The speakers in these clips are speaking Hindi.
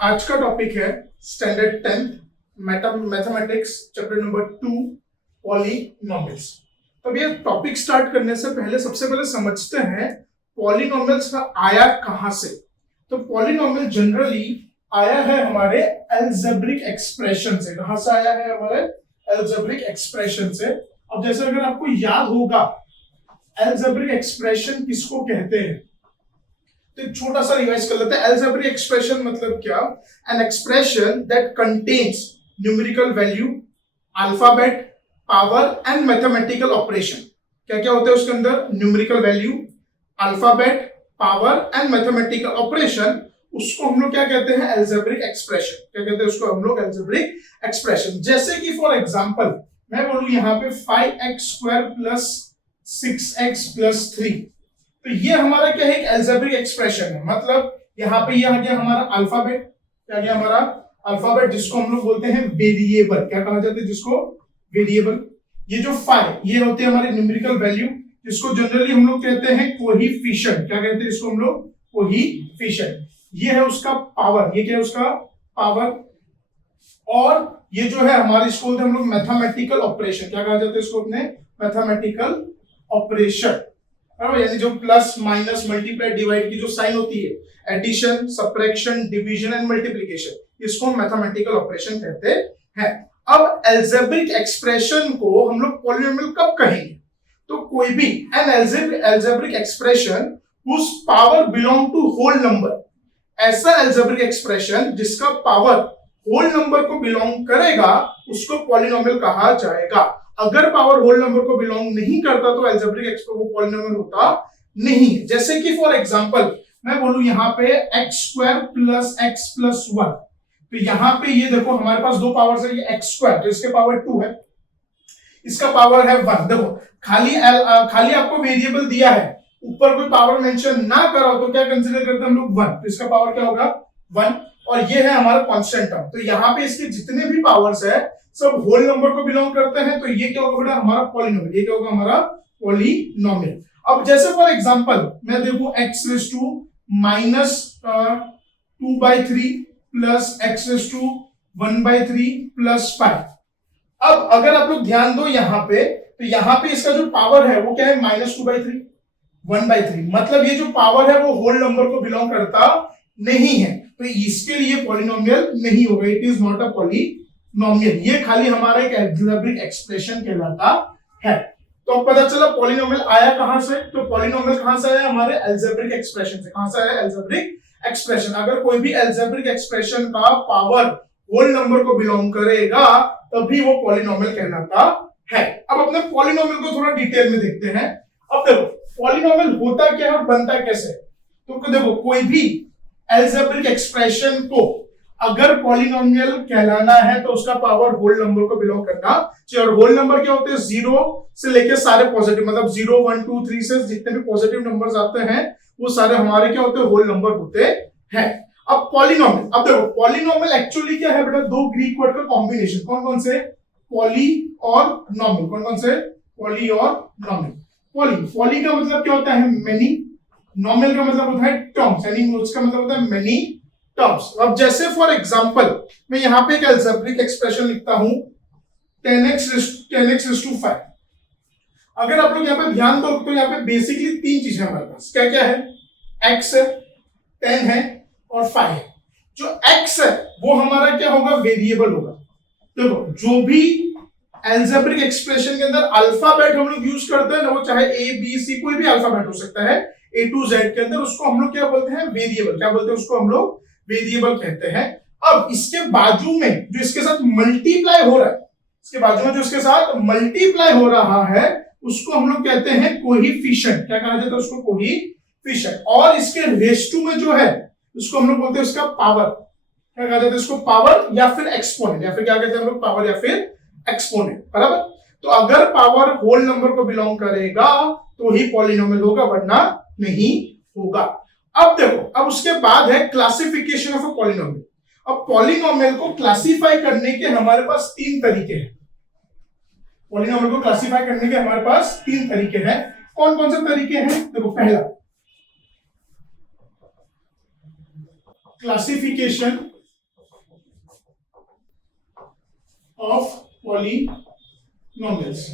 आज का टॉपिक है standard 10th mathematics chapter number 2 पॉलीनॉमियल्स। तो ये टॉपिक स्टार्ट करने से पहले सबसे पहले समझते हैं पॉलीनॉमियल्स का आया कहां से। तो पॉलीनॉमियल जनरली आया है हमारे अलजेब्रिक एक्सप्रेशन से। कहां से आया है? हमारे अलजेब्रिक एक्सप्रेशन से। अब जैसे अगर आपको याद होगा अलजेब्रिक एक्सप्रेशन किसको कहते हैं, तो छोटा सा रिवाइज कर लेते हैं। अलजेब्रिक एक्सप्रेशन मतलब क्या? An expression that contains numerical value, alphabet, power and mathematical operation. क्या क्या होता है उसके अंदर? Numerical value, alphabet, power and mathematical operation. उसको हम लोग क्या कहते हैं? Algebraic expression. क्या कहते हैं उसको हम लोग? Algebraic expression. जैसे कि फॉर एग्जांपल मैं बोलूं यहाँ पे 5x² प्लस 6x प्लस 3, तो ये हमारा क्या है? एक अलजेब्रिक एक्सप्रेशन है। मतलब यहाँ पे ये आ गया हमारा अल्फाबेट। क्या गया हमारा? अल्फाबेट, जिसको हम लोग बोलते हैं वेरिएबल। क्या कहा जाता है जिसको? वेरिएबल। ये जो 5 ये होते हैं हमारे न्यूमेरिकल वैल्यू, जिसको जनरली हम लोग कहते हैं कोएफिशिएंट। क्या कहते हैं इसको हम लोग? कोएफिशिएंट। ये है उसका पावर। ये क्या है उसका? पावर। और ये जो है हमारे इसको बोलते हैं हम लोग मैथमेटिकल ऑपरेशन। क्या कहा जाता है इसको? अपने मैथमेटिकल ऑपरेशन। यानी जो प्लस माइनस मल्टीप्लाई डिवाइड की जो साइन होती है, addition, subtraction, division and multiplication, इसको मैथमेटिकल ऑपरेशन कहते हैं। अब अलजेब्रिक एक्सप्रेशन को हम लोग पॉलीनोमियल कब कहेंगे? तो कोई भी N algebraic expression whose power belong to whole number, ऐसा अलजेब्रिक एक्सप्रेशन जिसका पावर होल नंबर को बिलोंग करेगा उसको पॉलीनोमियल कहा जाएगा। अगर पावर होल नंबर को बिलोंग नहीं करता तो अलजेब्रिक एक्सप्रेशन वो पॉलीनोमियल होता नहीं है। जैसे कि फॉर एग्जांपल मैं बोलूं यहाँ पे x² प्लस x प्लस 1, तो यहाँ पे ये देखो हमारे पास दो पावर्स है। ये x² तो इसके पावर 2 है, इसका पावर है 1। देखो खाली आपको वेरिएबल दिया है, ऊपर कोई पावर मेंशन ना करा हो तो क्या कंसीडर करते हैं हम लोग? 1। तो इसका पावर क्या होगा? 1। और ये है हमारा कांस्टेंट टर्म। तो यहाँ पे इसके जितने भी पावर्स है सब होल नंबर को बिलोंग करते हैं। तो ये क्या होगा बेटा? हमारा पॉलीनोमियल। ये क्या होगा? हमारा पॉलीनोमियल। अब जैसे फॉर एग्जांपल मैं देखूं x⁻² minus 2/3 plus x⁻⁻³ plus 5। अब अगर आप लोग ध्यान दो यहाँ पे, तो यहाँ पे इसका जो पावर है वो क्या है? -2/3, 1/3। मतलब ये जो पावर है वो होल नंबर को बिलोंग करता नहीं है, तो इसके लिए पॉलीनोमियल नहीं होगा। It is not a polynomial. ये खाली हमारा एक अलजेब्रिक एक्सप्रेशन कहलाता है। तो अब पता चला पॉलीनोमियल आया कहां से। तो पॉलीनोमियल कहां से आया? हमारे अलजेब्रिक एक्सप्रेशन से। कहां से आया? Algebraic expression. अगर कोई भी अलजेब्रिक एक्सप्रेशन का पावर होल नंबर को बिलोंग करेगा तभी वो पॉलीनोमियल कहलाता है। अब अपने पॉलीनोमियल को थोड़ा डिटेल में देखते हैं। अब देखो पॉलीनोमियल होता क्या है और बनता कैसे। तो देखो कोई भी अलजेब्रिक एक्सप्रेशन को अगर पॉलीनोमियल कहलाना है तो उसका पावर होल नंबर को बिलोंग करना चाहिए। और होल नंबर क्या होते हैं? 0 से लेके सारे पॉजिटिव, मतलब 0 1 2 3 से जितने भी पॉजिटिव नंबर्स आते हैं वो सारे हमारे क्या होते हैं? होल नंबर होते हैं। अब पॉलीनोमियल, अब देखो पॉलीनोमियल एक्चुअली क्या है बेटा? दो ग्रीक वर्ड का कॉम्बिनेशन। कौन कौन से? पॉली और नॉमियल। कौन कौन से? पॉली और नॉमियल। पॉली का मतलब क्या होता है? मेनी। नॉमियल का मतलब होता है टर्म्स, यानी उसका मतलब होता है मेनी टर्म्स। अब जैसे फॉर एग्जांपल मैं यहाँ पे एक अलजेब्रिक एक्सप्रेशन लिखता हूं 10x⁵5। अगर आप लोग यहाँ पे ध्यान दो तो यहाँ पे बेसिकली तीन चीजें हमारे पास क्या क्या है? x है, 10 है और 5 है। जो x है वो हमारा क्या होगा? वेरिएबल होगा। देखो जो भी अलजेब्रिक एक्सप्रेशन के अंदर अल्फाबेट हम लोग यूज करते हैं ना, वो चाहे A B C कोई भी अल्फाबेट हो सकता है A to Z के अंदर, उसको हम लोग क्या बोलते हैं? वेरिएबल। क्या बोलते हैं उसको? हम लोग वेरिएबल कहते हैं। अब इसके बाजू में जो इसके साथ मल्टीप्लाई हो रहा है, इसके बाजू में जो इसके साथ मल्टीप्लाई हो रहा है उसको हम लोग कहते हैं कोएफिशिएंट। क्या कहा जाता है उसको? कोएफिशिएंट। और इसके रेस टू में जो है उसको हम लोग बोलते हैं उसका पावर। क्या कहा जाता है इसको? पावर या फिर एक्सपोनेंट, या फिर क्या कहते हैं हम लोग? पावर या फिर एक्सपोनेंट। बराबर। तो अगर पावर होल नंबर को बिलोंग करेगा तो ही पॉलीनोमियल होगा, वरना नहीं होगा। अब देखो, अब उसके बाद है क्लासिफिकेशन ऑफ अ पॉलीनोमियल। अब पॉलीनोमियल को क्लासिफाई करने के हमारे पास तीन तरीके हैं। पॉलीनोमियल को क्लासिफाई करने के हमारे पास तीन तरीके हैं। कौन कौन से तरीके हैं? देखो पहला क्लासिफिकेशन ऑफ पॉलिनोमियल्स।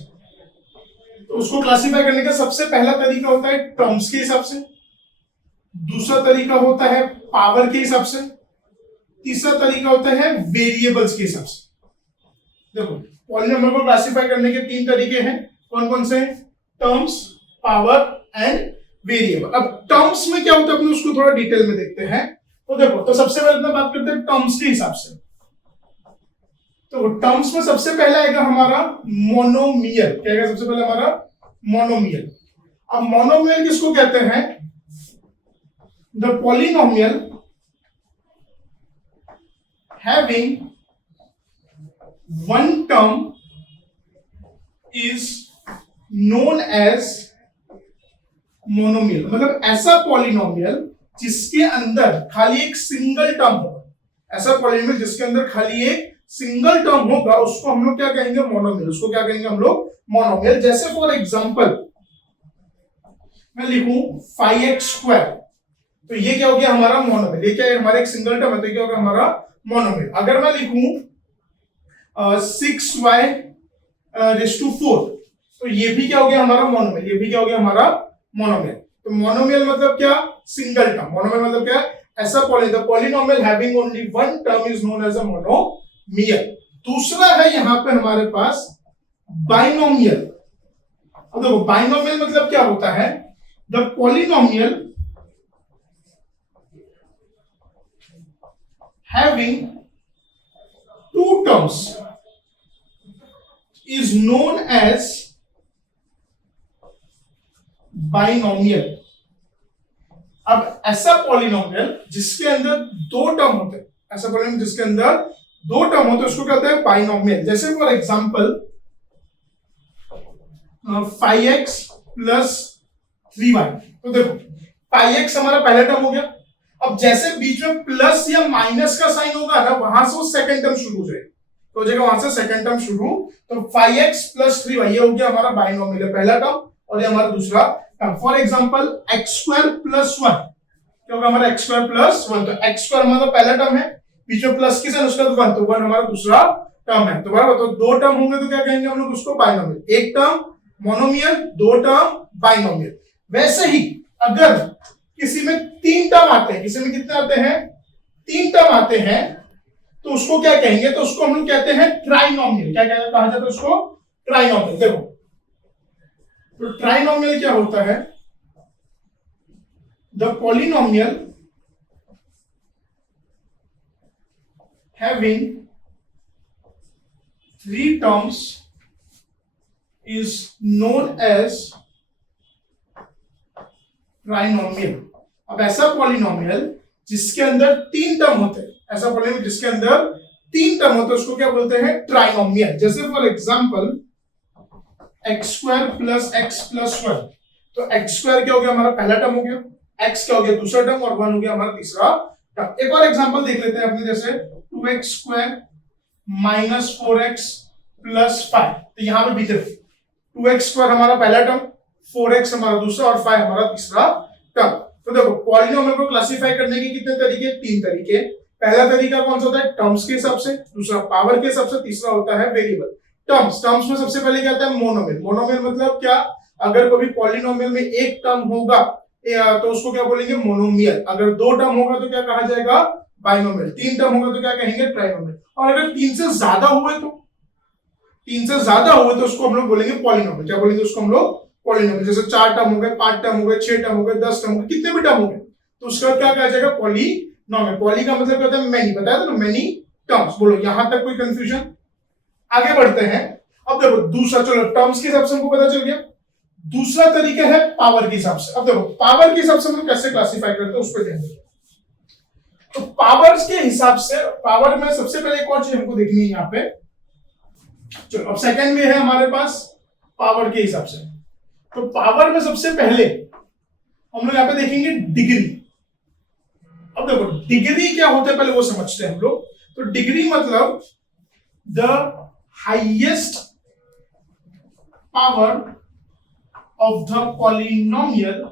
तो उसको क्लासिफाई करने का सबसे पहला तरीका होता है टर्म्स के हिसाब से, दूसरा तरीका होता है पावर के हिसाब से, तीसरा तरीका होता है वेरिएबल्स के हिसाब से। देखो पॉलिनोमियल को क्लासिफाई करने के तीन तरीके हैं, कौन कौन से? Terms, power and variable. अब टर्म्स में क्या होता है अपने उसको थोड़ा डिटेल में देखते हैं। तो देखो, तो सबसे पहले अपना बात करते हैं टर्म्स के हिसाब से। तो टर्म्स में सबसे पहला आएगा हमारा मोनोमियल। क्या आएगा सबसे पहले? हमारा मोनोमियल। अब मोनोमियल किसको कहते हैं? The polynomial having one term is known as monomial. मतलब ऐसा पॉलिनोमियल जिसके अंदर खाली एक सिंगल टर्म होगा। ऐसा पॉलिनोमियल जिसके अंदर खाली एक सिंगल टर्म होगा उसको हम लोग क्या कहेंगे? मोनोमियल। उसको क्या कहेंगे हम लोग? मोनोमियल। जैसे फॉर एग्जांपल मैं लिखूं 5x², तो ये क्या हो गया? हमारा मोनोमियल। ये क्या है? हमारा एक सिंगल टर्म है, तो क्या होगा? हमारा मोनोमियल। अगर मैं लिखूं 6y⁴, तो ये भी क्या हो गया? हमारा मोनोमियल। ये भी क्या हो गया? हमारा मोनोमियल। तो मोनोमियल मतलब क्या? Single term. मोनोमियल मतलब क्या? ऐसा polynomial having only one term is known as a monomial. दूसरा है यहां पे हमारे पास बाइनोमियल। अब देखो बाइनोमियल मतलब क्या होता है? The polynomial having two terms is known as binomial. अब ऐसा पॉलिनोमियल जिसके अंदर दो टर्म होते हैं, ऐसा पॉलिनोमियल जिसके अंदर दो टर्म होते हैं उसको कहते हैं बाइनोमियल। जैसे फॉर एग्जांपल 5x + 3y। तो देखो 5x हमारा पहला टर्म हो गया। अब जैसे बीच में प्लस या माइनस का साइन होगा ना, वहां से वो सेकंड टर्म शुरू हो जाएगा। तो हो जाएगा वहां से सेकंड टर्म शुरू। तो 5x + 3y ये हो गया हमारा बाइनोमियल, पहला टर्म, और ये हमारा दूसरा टर्म। फॉर एग्जांपल x² + 1, क्या होगा? हमारा x² + 1। तो x² हमारा पहला टर्म है, बीच में प्लस के साथ उसका 1, तो 1 हमारा दूसरा टर्म है। तो बराबर, तो दो टर्म होंगे तो क्या कहेंगे हम लोग उसको? बाइनोमियल। एक टर्म मोनोमियल, दो टर्म बाइनोमियल। वैसे ही अगर किसी में तीन टर्म आते हैं, किसी में कितने आते हैं? तीन टर्म आते हैं, तो उसको क्या कहेंगे? तो उसको हम लोग कहते हैं ट्राइनोमियल। क्या कहा जाता है उसको? ट्राइनोमियल। देखो तो ट्राइनोमियल क्या होता है? The polynomial having three terms is known as trinomial. अब ऐसा पॉलिनोमियल जिसके अंदर तीन टर्म होते हैं, ऐसा पॉलिनोमियल जिसके अंदर तीन टर्म होते हैं उसको क्या बोलते हैं? ट्राइनोमियल। जैसे फॉर एग्जांपल x² + x + 1। तो x² क्या हो गया? हमारा पहला टर्म हो गया, x क्या हो गया? दूसरा टर्म, और 1 हो गया हमारा तीसरा टर्म। एक और एग्जांपल देख लेते हैं अपने, जैसे 2x² - 4x + 5। तो यहां पे भी देखो 2x² हमारा पहला टर्म, 4x हमारा दूसरा, और 5 हमारा तीसरा टर्म। तो देखो पॉलिनोमियल को क्लासिफाई करने के कितने तरीके? तीन तरीके। पहला तरीका कौन सा होता है? टर्म्स के हिसाब से, दूसरा पावर के हिसाब से, तीसरा होता है वेरिएबल। टर्म्स में सबसे पहले क्या आता है? मोनोमियल। मोनोमियल मतलब क्या? अगर कोई पॉलिनोमियल में एक टर्म होगा तो उसको क्या बोलेंगे? मोनोमियल। अगर दो टर्म होगा तो क्या कहा जाएगा? बाइनोमियल। तीन टर्म होगा तो क्या कहेंगे? ट्राइनोमियल। और अगर तीन से ज्यादा हुए तो, उसको हम लोग बोलेंगे पॉलिनोमियल। क्या बोलेंगे उसको हम लोग? पॉलिनोमियल। जैसे 4 टर्म हो गए, 5 टर्म हो गए, 6 टर्म हो गए, 10 टर्म हो गए, कितने भी टर्म हो गए, तो उसका क्या कहा जाएगा? पॉलिनोमियल। पॉली का मतलब क्या होता है? मेनी। बताया था ना, मेनी टर्म्स। बोलो यहां तक कोई कंफ्यूजन? आगे बढ़ते हैं। अब देखो दूसरा, चलो टर्म्स के हिसाब से हमको पता चल गया। दूसरा तरीका है पावर के हिसाब से। अब देखो पावर के हिसाब से हम लोग कैसे क्लासिफाई करते हैं उस पर ध्यान दें। तो पावर्स के हिसाब से, पावर में सबसे पहले एक और चीज हमको देखनी है यहाँ पे। चलो अब सेकंड में है हमारे पास पावर के हिसाब से। तो पावर में सबसे पहले हम लोग यहाँ पे देखेंगे डिग्री। अब देखो डिग्री क्या होता है पहले वो समझते हैं हम लोग। तो डिग्री मतलब the highest power of the polynomial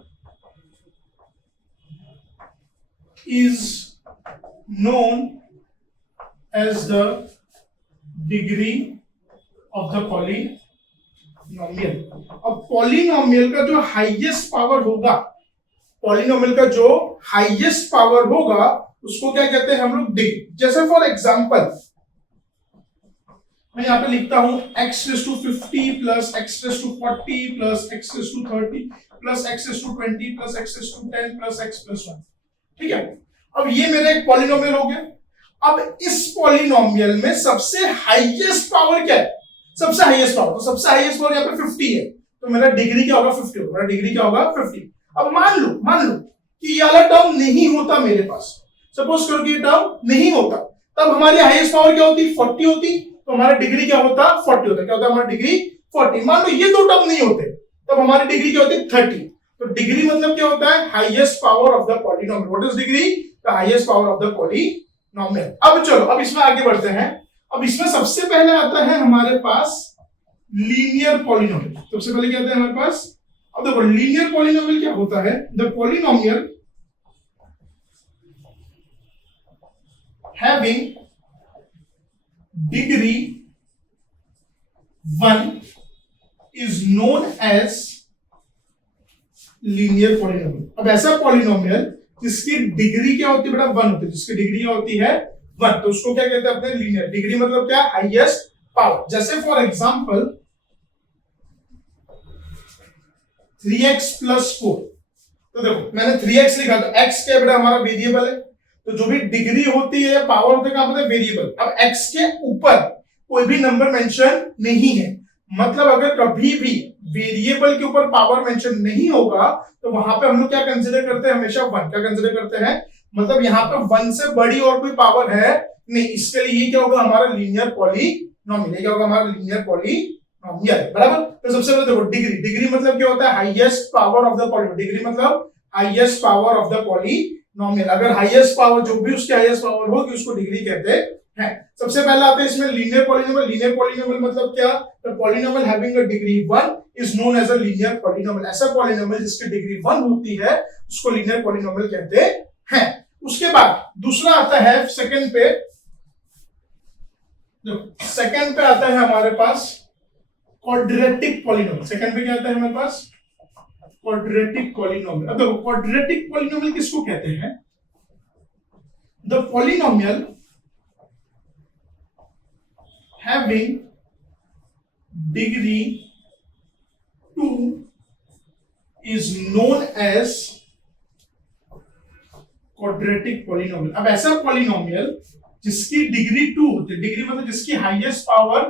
is known as the degree of the polynomial. अब पॉलिनोमियल का जो हाईएस्ट पावर होगा, पॉलिनोमियल का जो हाईएस्ट पावर होगा उसको क्या कहते हैं हम लोग, डिग्री। जैसे फॉर एग्जांपल मैं यहां पे लिखता हूं x⁵50 plus x⁵40 plus x⁵30 plus x⁵20 plus x⁵10 plus x+1। ठीक है, अब ये मेरा एक पॉलिनोमियल हो गया। अब इस पॉलिनोमियल में सबसे हाईएस्ट पावर क्या है, सबसे हाईएस्ट पावर, तो सबसे हाईएस्ट पावर यहाँ पे 50 है, तो मेरा डिग्री क्या होगा, 50 होगा। मेरा डिग्री क्या होगा, 50। अब मान लो कि ये वाला टर्म नहीं होता मेरे पास, सपोज करो कि ये टर्म नहीं होता, तब हमारी हाईएस्ट पावर क्या होती, 40 होती, तो हमारा डिग्री क्या होता, 40 होता। क्या होता हमारा डिग्री, 40। मान लो ये दो टर्म नहीं होते, तब हमारी डिग्री क्या होती, 30। तो डिग्री मतलब क्या होता है, highest power of the polynomial. What is degree, the highest power of the polynomial. अब चलो, अब इसमें आगे बढ़ते हैं। अब इसमें सबसे पहले आता है हमारे पास लीनियर पॉलिनोमियल। सबसे पहले क्या आता है हमारे पास, अब देखो लीनियर पॉलिनोमियल क्या होता है, the polynomial having degree 1 is known as linear polynomial. अब ऐसा पॉलिनोमियल जिसकी डिग्री क्या होती है बेटा, 1 होती है, जिसकी डिग्री क्या होती है, 1, तो उसको क्या कहते हैं अपने, लीनियर। डिग्री मतलब क्या, हाईएस्ट पावर। जैसे फॉर एग्जांपल 3x + 4, तो देखो मैंने 3x लिखा, तो x क्या बेटा हमारा वेरिएबल है, तो जो भी डिग्री होती है, पावर होती है, क्या मतलब वेरिएबल। अब x के ऊपर कोई भी नंबर मेंशन नहीं है, मतलब अगर कभी भी वेरिएबल के ऊपर पावर मेंशन नहीं होगा तो वहां पे हम लोग क्या कंसीडर करते हैं, हमेशा 1 क्या कंसीडर करते हैं, मतलब यहाँ पे 1 से बड़ी और कोई पावर है नहीं। इसके लिए ये क्या होगा, हमारा लीनियर पॉलिनोमियल। क्या होगा, हमारा लीनियर पॉलिनोमियल, बराबर। तो सबसे पहले देखो डिग्री, डिग्री मतलब क्या होता है, highest power of the polynomial. Degree मतलब highest power of the polynomial. अगर हाईएस्ट पावर, जो भी उसकी हाईएस्ट पावर होगी उसको डिग्री कहते हैं। सबसे पहला आता है इसमें लीनियर पॉलिनोमियल। लीनियर पॉलिनोमियल मतलब क्या, the polynomial having a degree 1 is known as a linear polynomial. ऐसा पॉलिनोमियल जिसकी डिग्री 1 होती है उसको लीनियर पॉलिनोमियल कहते हैं। उसके बाद दूसरा आता है सेकंड पे, सेकंड पे आता है हमारे पास क्वाड्रेटिक पॉलिनोमियल। सेकंड पे क्या आता है हमारे पास, क्वाड्रेटिक पॉलिनोमियल। अब देखो क्वाड्रेटिक पॉलिनोमियल किसको कहते हैं, the polynomial having degree 2 is known as quadratic polynomial। अब ऐसा पॉलिनोमियल जिसकी डिग्री 2 होती है, डिग्री मतलब जिसकी हाईएस्ट पावर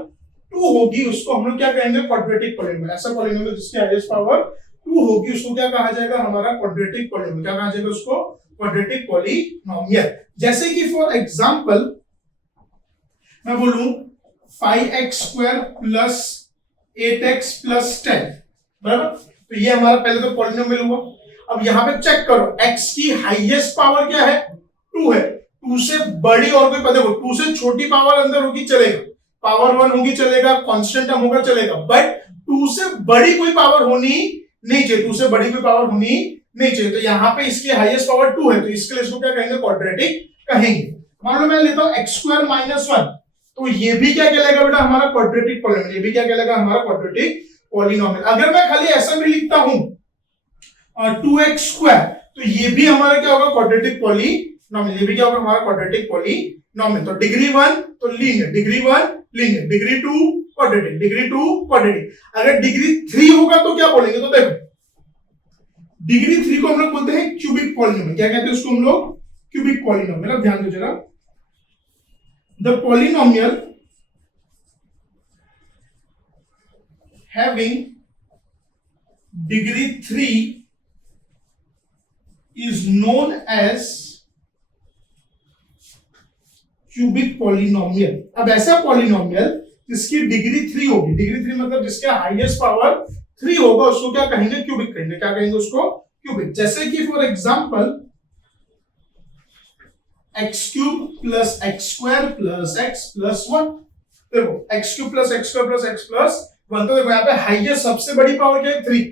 2 होगी, उसको हम लोग क्या कहेंगे, क्वाड्रेटिक पॉलिनोमियल। ऐसा पॉलिनोमियल जिसकी हाईएस्ट पावर 2 होगी उसको क्या कहा जाएगा, हमारा क्वाड्रेटिक पॉलिनोमियल। क्या कहा जाएगा उसको, क्वाड्रेटिक पॉलिनोमियल। जैसे कि फॉर एग्जांपल मैं बोलूं 5x² प्लस 8x प्लस 10, बराबर। तो ये हमारा पहले तो पॉलिनोमियल हुआ। अब यहां पे चेक करो, x की हाईएस्ट पावर क्या है, 2 है। 2 से बड़ी और कोई, देखो 2 से छोटी पावर अंदर होगी चलेगा, पावर 1 होगी चलेगा, कांस्टेंट टर्म होगा चलेगा, बट 2 से बड़ी कोई पावर होनी नहीं चाहिए, 2 से बड़ी कोई पावर होनी नहीं चाहिए। तो यहाँ पे इसकी हाईएस्ट पावर 2 है, तो इसके लिए इसको क्या कहेंगे, क्वाड्रेटिक कहेंगे। मान लो मैं लेता हूं x² - 1, तो ये भी क्या कहलाएगा बेटा, हमारा क्वाड्रेटिक पॉलिनोमियल। ये भी क्या कहलाएगा, हमारा क्वाड्रेटिक पॉलिनोमियल। अगर मैं खाली ऐसा भी लिखता हूं 2x², तो ये भी हमारा क्या होगा, क्वाड्रेटिक पॉलिनोमियल। ये भी क्या होगा, हमारा क्वाड्रेटिक पॉलिनोमियल। तो डिग्री 1 तो linear, degree 1 linear, degree 2 quadratic, degree 2 quadratic. अगर डिग्री 3 होगा तो क्या बोलेंगे, तो देखो डिग्री 3 को हम लोग बोलते हैं क्यूबिक पॉलिनोमियल। क्या कहते हैं उसको हम लोग, क्यूबिक पॉलिनोमियल। अब ध्यान दो जरा, the polynomial having degree 3 is known as cubic polynomial। अब ऐसा पॉलिनोमियल जिसकी डिग्री 3 होगी, डिग्री 3 मतलब जिसका हाईएस्ट पावर 3 होगा, उसको क्या कहेंगे, क्यूबिक कहेंगे। क्या कहेंगे उसको, क्यूबिक। जैसे कि for example x³ plus x² plus x plus 1। देखो x³ plus x² plus x plus 1, तो देखो यहाँ पे हाईएस्ट सबसे बड़ी पावर क्या है, 3।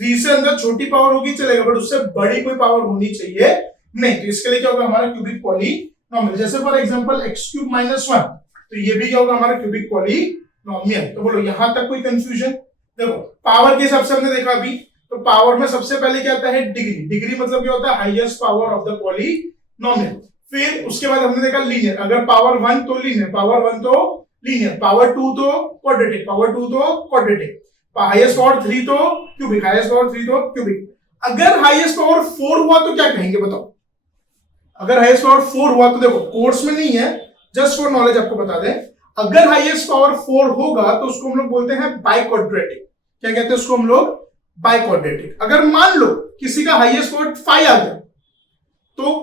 3 से अंदर छोटी पावर होगी चलेगा, बट उससे बड़ी कोई पावर होनी चाहिए नहीं। तो इसके लिए क्या होगा, हमारा क्यूबिक पॉलिनोमियल। जैसे फॉर एग्जांपल x³ - 1, तो ये भी क्या होगा हमारा क्यूबिक पॉलिनोमियल। तो बोलो यहां तक कोई कंफ्यूजन? देखो पावर के हिसाब से हमने देखा अभी, तो पावर में सबसे पहले क्या आता है डिग्री। डिग्री मतलब क्या होता है highest power of the polynomial. फिर उसके बाद हमने देखा लीनियर, अगर पावर 1 तो लीनियर, पावर 1 तो लीनियर, पावर 2 तो क्वाड्रेटिक, पावर 2 तो क्वाड्रेटिक, हाईएस्ट पावर 3 तो क्यूबिक, हाईएस्ट पावर 3 तो क्यूबिक। अगर हाईएस्ट पावर 4 हुआ तो क्या कहेंगे बताओ? अगर हाईएस्ट पावर 4 हुआ तो देखो कोर्स में नहीं है, जस्ट फॉर नॉलेज आपको बता दें, अगर हाईएस्ट पावर 4 होगा तो उसको हम लोग बोलते हैं बाइक्वाड्रेटिक। क्या कहते हैं उसको हम लोग? बाइक्वाड्रेटिक। अगर मान लो किसी का हाईएस्ट पावर 5 आ गया तो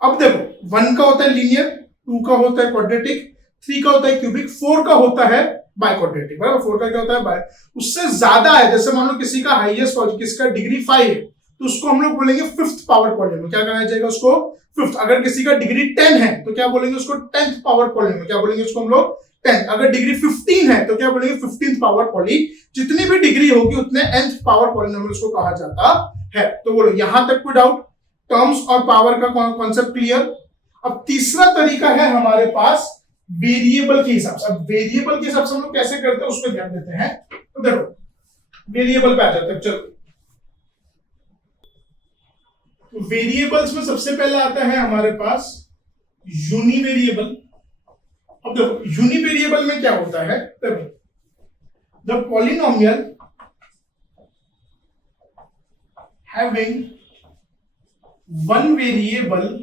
अब देखो 1 का होता है लीनियर, 2 का होता है क्वाड्रेटिक, 3 का होता है क्यूबिक, 4 का होता है बाइक्वाड्रेटिक, बराबर। 4 का क्या होता है बाय, उससे ज्यादा है, जैसे मान लो किसी का हाईएस्ट पावर, किसका डिग्री 5 है तो उसको हम लोग बोलेंगे फिफ्थ पावर पॉलिनोमियल। क्या कहना चाहिए उसको? फिफ्थ। अगर किसी का डिग्री 10 है तो क्या बोलेंगे उसको? 10th power polynomial. क्या बोलेंगे उसको हम लोग? 10। अगर डिग्री 15 है तो क्या बोलेंगे? 15th power poly. जितनी भी डिग्री होगी उतने nth पावर पॉलिनोमियल उसको कहा जाता है। तो बोलो यहां तक कोई डाउट? टर्म्स और पावर का कॉन्सेप्ट क्लियर। अब तीसरा तरीका है हमारे पास वेरिएबल के हिसाब से। अब वेरिएबल के हिसाब से हम लोग कैसे करते हैं उस पर ध्यान देते हैं। तो देखो वेरिएबल पे आ जाते हैं। चलो तो वेरिएबल्स में सबसे पहले आता है हमारे पास यूनिवेरिएबल। अब देखो यूनिवेरिएबल में क्या होता है, देखो the polynomial having one variable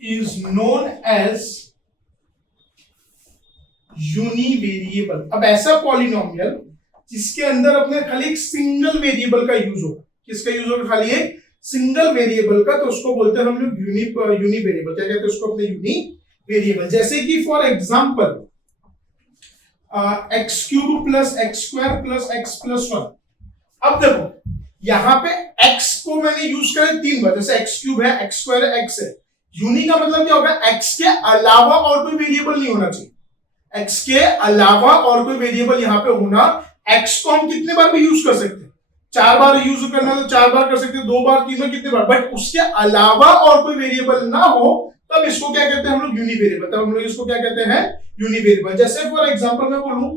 is known as यूनिवेरिएबल। अब ऐसा पॉलिनोमियल जिसके अंदर अपने खाली एक सिंगल वेरिएबल का यूज होगा। किसका यूज होगा? खाली एक सिंगल वेरिएबल का, तो उसको बोलते हैं हम लोग यूनिवेरिएबल। क्या कहते हैं उसको? अपने यूनिवेरिएबल। जैसे कि for example x cube plus x square plus x plus 1। अब देखो यहां पे x को मैंने यूज करा 3 बार, जैसे एक्स क्यूब है, एक्स स्क्वायर है, x है। यूनी का मतलब क्या होगा? x के अलावा और कोई वेरिएबल नहीं होना चाहिए। x के अलावा और कोई वेरिएबल यहां पे होना। x को हम कितने बार भी यूज कर सकते हैं? 4 बार यूज करना तो 4 बार कर सकते हैं, 2 बार, 3 बार, कितने बार, बट उसके अलावा और कोई वेरिएबल ना हो तब इसको क्या कहते हैं हम लोग? यूनिवेरिएबल। तब हम लोग इसको क्या कहते हैं? यूनिवेरिएबल। जैसे फॉर एग्जांपल मैं बोलूं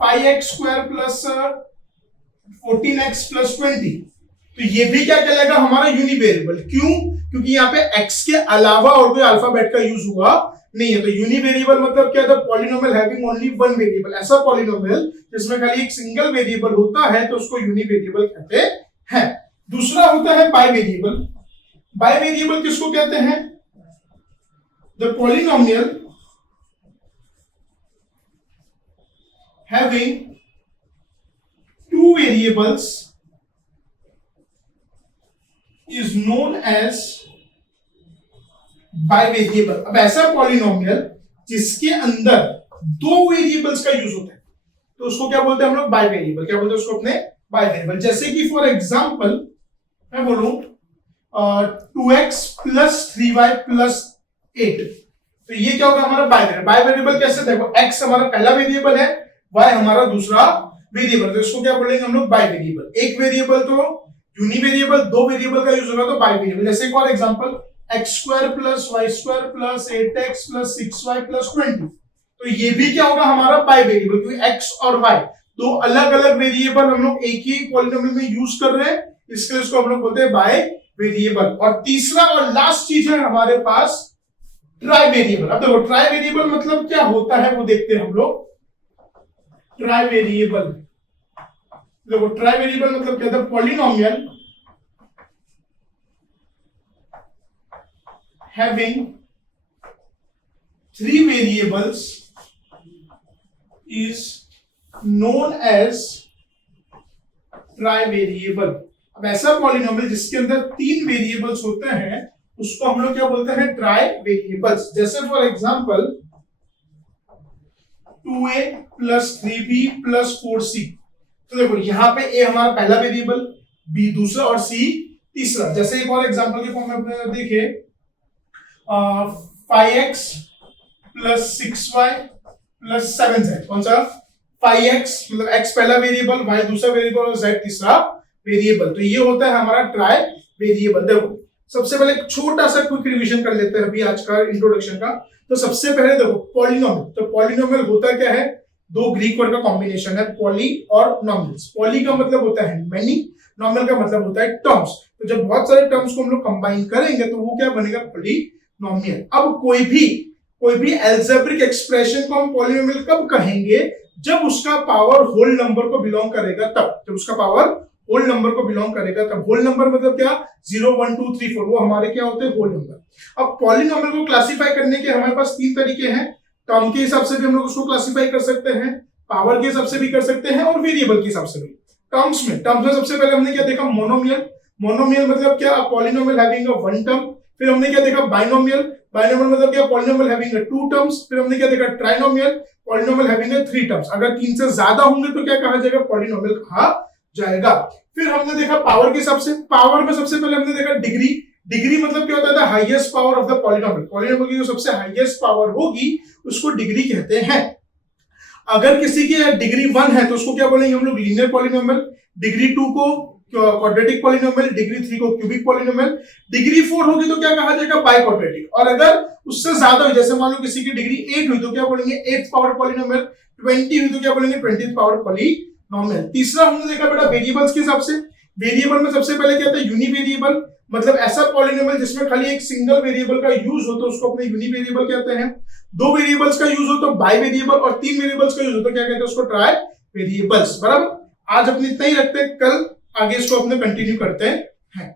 5x square plus 14x plus 20, तो ये भी क्या कहलाएगा? हमारा यूनिवेरिएबल। क्यों? क्योंकि यहाँ पे x के अलावा और कोई अल्फाबेट का यूज हुआ नहीं है। तो यूनिवेरिएबल मतलब क्या था? Polynomial having only one variable. ऐसा पॉलिनोमियल जिसमें खाली एक सिंगल वेरिएबल होता है तो उसको यूनिवेरिएबल कहते हैं। दूसरा होता है बाइवेरिएबल। बाइवेरिएबल किसको कहते हैं? The polynomial having two variables is known as बाइवेरिएबल। अब ऐसा पॉलिनोमियल जिसके अंदर 2 वेरिएबल्स का यूज होता है तो उसको क्या बोलते हैं हम लोग? बाइवेरिएबल। क्या बोलते हैं उसको? अपने बाइवेरिएबल। जैसे कि फॉर एग्जांपल मैं बोलूं 2x प्लस 3y प्लस 8, तो ये क्या होगा? हमारा बाइवेरिएबल। बाइवेरिएबल कैसे? देखो x हमारा पहला वेरिएबल है, y हमारा दूसरा वेरिएबल, तो इसको क्या बोलेंगे हम लोग? बाइवेरिएबल। एक वेरिएबल तो यूनिवेरिएबल, 2 वेरिएबल का यूज होगा तो बाइवेरिएबल। जैसे for example x square plus y square plus 8x plus 6y plus 20, तो ये भी क्या होगा? हमारा बाइवेरिएबल, क्योंकि x और y 2 अलग अलग वेरिएबल हम लोग एक ही पॉलिनोमियल में यूज कर रहे हैं, इसलिए इसको हम लोग बोलते हैं बाइवेरिएबल। और तीसरा और लास्ट चीज है हमारे पास ट्राई वेरिएबल। अब देखो ट्राई वेरिएबल मतलब क्या होता है वो देखते हैं हम लोग। ट्राई वेरिएबल, देखो ट्राई वेरिएबल मतलब क्या था? Polynomial having 3 variables is known as ट्राइवेरिएबल। अब ऐसा पॉलिनोमियल जिसके अंदर 3 वेरिएबल्स होते हैं उसको हम लोग क्या बोलते हैं? Tri variables. जैसे for example 2a plus 3b plus 4c, तो देखो यहां पे a हमारा पहला वेरिएबल, b दूसरा और c तीसरा। जैसे एक और एग्जांपल के फॉर्म में अपने देखे 5x plus 6y plus 7z। कौन सा? 5x मतलब x पहला वेरिएबल, y दूसरा वेरिएबल और z तीसरा वेरिएबल। तो ये होता है हमारा ट्राई वेरिएबल। देखो सबसे पहले एक छोटा सा क्विक रिवीजन कर लेते हैं अभी आज का इंट्रोडक्शन का। तो सबसे पहले देखो पॉलिनोमियल, तो पॉलिनोमियल होता क्या है, दो ग्रीक वर्ड का कॉम्बिनेशन है, पॉली और नॉमिनल्स। पॉली का मतलब होता है मेनी, नॉमिनल का मतलब होता है टर्म्स। तो जब बहुत सारे टर्म्स को हम लोग कंबाइन करेंगे तो वो क्या बनेगा, पॉलिनोमियल। अब कोई भी अलजेब्रिक एक्सप्रेशन को हम पॉलिनोमियल कब कहेंगे, जब उसका पावर होल नंबर को बिलोंग करेगा तब, जब उसका पावर होल नंबर को बिलोंग करेगा तब। होल नंबर मतलब क्या, 0 1 2 3 4 वो हमारे क्या होते हैं, होल नंबर। अब पॉलिनोमियल को क्लासिफाई करने के हमारे पास तीन तरीके हैं। टर्म के हिसाब से भी हम लोग उसको क्लासिफाई कर सकते हैं, पावर के हिसाब से भी कर सकते हैं और वेरिएबल के हिसाब से भी। टर्म्स में सबसे पहले हमने क्या देखा, मोनोमियल। मोनोमियल मतलब क्या, polynomial having a one term. फिर हमने क्या देखा, बाइनोमियल। बाइनोमियल मतलब क्या, polynomial having a two terms. फिर हमने क्या देखा, trinomial, polynomial having a three terms. अगर तीन से ज्यादा होंगे तो क्या कहा जाएगा, पॉलिनोमियल कहा जाएगा। फिर हमने देखा पावर के हिसाब से, पावर में सबसे पहले हमने देखा डिग्री। डिग्री मतलब क्या होता है, highest power of the polynomial. Polynomial की जो सबसे हाईएस्ट पावर होगी उसको डिग्री कहते हैं। अगर किसी की डिग्री 1 है तो उसको क्या बोलेंगे हम लोग, लीनियर पॉलिनोमियल। डिग्री 2 को क्वाड्रेटिक पॉलिनोमियल, डिग्री 3 को क्यूबिक पॉलिनोमियल। डिग्री 4 होगी तो क्या कहा जाएगा, बाई क्वाड्रेटिक। और अगर उससे ज्यादा हुई, जैसे मान लो किसी की डिग्री 8 हुई तो क्या बोलेंगे, 8th पावर पॉलिनोमियल। 20 हुई तो क्या बोलेंगे, 20th पावर पॉलिनोमियल। तीसरा हमने देखा बेटा वेरिएबल्स के हिसाब से। वेरिएबल में सबसे पहले क्या था, यूनिवेरिएबल, मतलब ऐसा पॉलिनोमियल जिसमें खाली एक सिंगल वेरिएबल का यूज हो तो उसको अपने यूनिवेरिएबल कहते हैं। दो वेरिएबल्स का यूज हो तो बाई वेरिएबल, और तीन वेरिएबल्स का यूज हो तो क्या कहते हैं उसको, ट्राई वेरिएबल्स। बराबर, आज अपने इतना ही रखते हैं, कल आगे इसको अपने कंटिन्यू करते हैं।